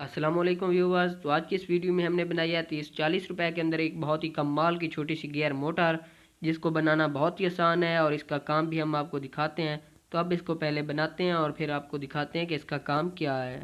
अस्सलाम वालेकुम व्यूवर्स। तो आज की इस वीडियो में हमने बनाई है 30-40 रुपए के अंदर एक बहुत ही कमाल की छोटी सी गियर मोटर, जिसको बनाना बहुत ही आसान है और इसका काम भी हम आपको दिखाते हैं। तो अब इसको पहले बनाते हैं और फिर आपको दिखाते हैं कि इसका काम क्या है।